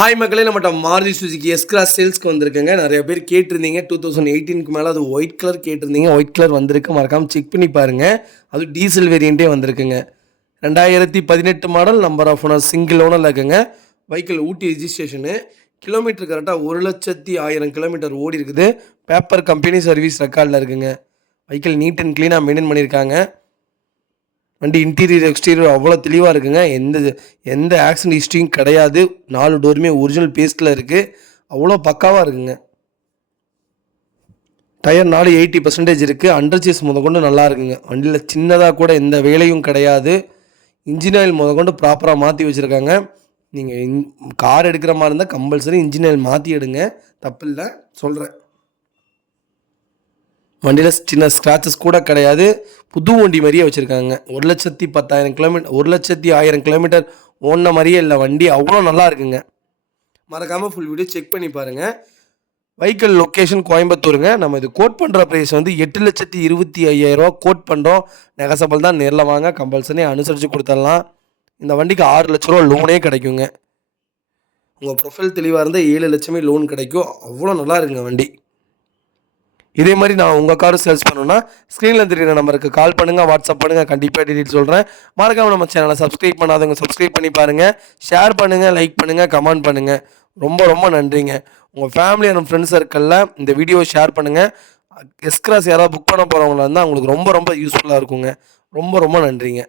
Hi மக்களே, நம்மகிட்ட Maruti Suzuki S-cross சேல்ஸ்க்கு வந்திருக்குங்க. நிறைய பேர் கேட்டிருந்தீங்க. 2018க்கு மேலே அது ஒயிட் கலர் கேட்டிருந்தீங்க. ஒயிட் கலர் வந்திருக்கு, மறக்காமல் செக் பண்ணி பாருங்கள். அது டீசல் வேரியண்ட்டே வந்திருக்குங்க. 2018 model, number of owner single ஓனரில் இருக்குங்க. வெஹிக்கிள் ஊட்டி ரெஜிஸ்ட்ரேஷனு. கிலோமீட்டர் கரெக்டாக 1,10,000 கிலோமீட்டர் ஓடி இருக்குது. பேப்பர் கம்பெனி சர்வீஸ் ரெக்கார்டில் இருக்குங்க. வெஹிக்கிள் நீட் அண்ட் க்ளீனாக மெயின்டைன் பண்ணியிருக்காங்க. வண்டி இன்டீரியர் எக்ஸ்டீரியர் அவ்வளோ தெளிவாக இருக்குங்க. எந்த ஆக்சிடென்ட் ஹிஸ்ட்ரியும் கிடையாது. 4 டோருமே ஒரிஜினல் பேஸ்ட்டில் இருக்குது. அவ்வளோ பக்காவாக இருக்குங்க. டயர் 80% இருக்குது. அண்டர்சீஸ் முதற்கொண்டு நல்லா இருக்குங்க. வண்டியில் சின்னதாக கூட எந்த வேலையும் கிடையாது. இன்ஜின் ஆயில் முதற்கொண்டு ப்ராப்பராக மாற்றி வச்சுருக்காங்க. நீங்கள் கார் எடுக்கிற மாதிரி இருந்தால் கம்பல்சரி இன்ஜின் ஆயில் மாற்றி எடுங்க, தப்பில்லை சொல்கிறேன். வண்டியில் சின்ன ஸ்க்ராச்சஸ் கூட கிடையாது. புது வண்டி மாதிரியே வச்சுருக்காங்க. 1,10,000 கிலோமீட்டர் 1,10,000 கிலோமீட்டர் ஓடின மாதிரியே இல்லை. வண்டி அவ்வளோ நல்லா இருக்குங்க. மறக்காமல் ஃபுல் வீடியோ செக் பண்ணி பாருங்கள். வெஹிக்கிள் லொக்கேஷன் கோயம்புத்தூருங்க. நம்ம இது கோட் பண்ணுற ப்ரைஸ் வந்து 8,25,000 கோட் பண்ணுறோம். நெகசபிள் தான். நேரில் வாங்க, கம்பல்சரி அனுசரித்து கொடுத்துடலாம். இந்த வண்டிக்கு 6 லட்ச ரூபா லோனே கிடைக்குங்க. உங்கள் ப்ரொஃபைல் தெளிவாக இருந்தால் 7 லட்சமே லோன் கிடைக்கும். அவ்வளோ நல்லா இருக்குங்க வண்டி. இதே மாதிரி நான் உங்கள் கார் சேல்ஸ் பண்ணணுன்னா ஸ்க்ரீனில் தெரியுற நம்பருக்கு கால் பண்ணுங்கள், வாட்ஸ்அப் பண்ணுங்கள். கண்டிப்பாக டீட்டெயில் சொல்கிறேன். மறக்காமல் நம்ம சேனலை சப்ஸ்கிரைப் பண்ணாதவங்க சப்ஸ்கிரைப் பண்ணி பாருங்கள். ஷேர் பண்ணுங்கள், லைக் பண்ணுங்கள், கமெண்ட் பண்ணுங்கள். ரொம்ப ரொம்ப நன்றிங்க. உங்கள் ஃபேமிலி அண்ட் ஃப்ரெண்ட்ஸ் சர்க்கிளில் இந்த வீடியோ ஷேர் பண்ணுங்கள். எஸ்-கிராஸ் யாராவது புக் பண்ண போகிறவங்களா இருந்தால் அவங்களுக்கு ரொம்ப ரொம்ப யூஸ்ஃபுல்லாக இருக்குங்க. ரொம்ப ரொம்ப நன்றிங்க.